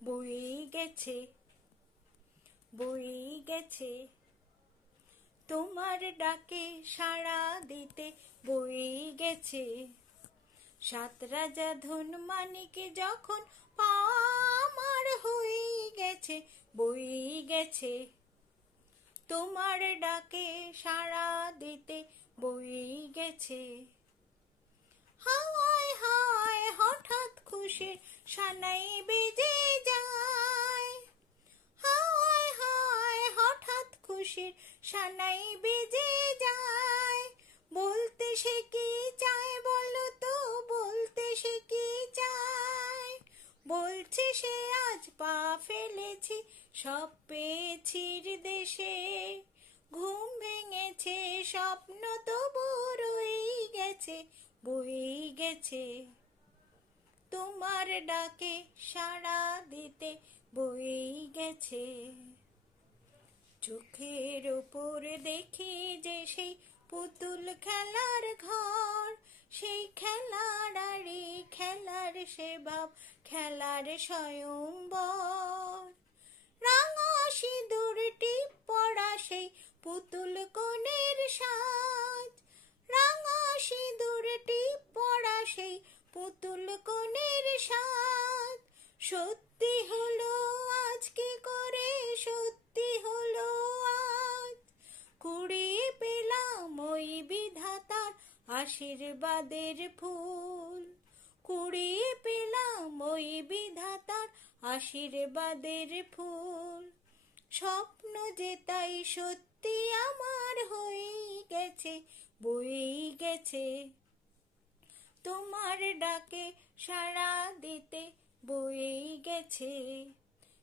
বয়ে গেছে, বয়ে গেছে, তোমার ডাকে সাড়া দিতে বয়ে গেছে। সাত রাজা ধন মানিকে যখন পাওয়া আমার হয়ে গেছে, বয়ে গেছে, তোমার ডাকে সাড়া দিতে বয়ে গেছে। হাওয়ায় হাওয়ায় হঠাৎ খুশির সানাই বেজে যায়, হাওয়ায় হাওয়ায় হঠাৎ খুশির সানাই বেজে যায়। বলতে সে কি চায় বলো তো, বলতে সে কি চায়। বলছে সে আজ পা ফেলেছি, সব পেয়েছির দেশে। ঘুম ভেঙেছে, স্বপ্ন তবু রয়ে গেছে, বয়ে গেছে, তোমার ডাকে সাড়া দিতে বয়ে গেছে। চোখের ওপর দেখি যে সেই পুতুল খেলার ঘর, সেই খেলার আড়ি খেলার সে ভাব, খেলার স্বয়ংবর। রাঙা সিঁদুর টিপ পড়া সেই পুতুল কোণের সাজ, রাঙা সিঁদুর টিপ পড়া সেই পুতুল কোণের সাজ। সত্যি হলো আজ কি করে, সত্যি হলো আজ। কুড়িয়ে পেলাম ওই বিধাতার আশীর্বাদের ফুল, কুড়িয়ে পেলাম ওই বিধাতার আশীর্বাদের ফুল। স্বপ্ন যে তাই সত্যি আমার হয়ে গেছে, বয়ে গেছে, তোমার ডাকে সাড়া দিতে বয়ে গেছে।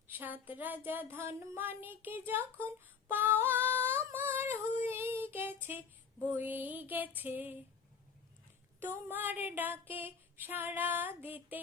সাত রাজা ধন মানিকে যখন পাওয়া আমার হয়ে গেছে, বয়ে গেছে, তোমার ডাকে সাড়া দিতে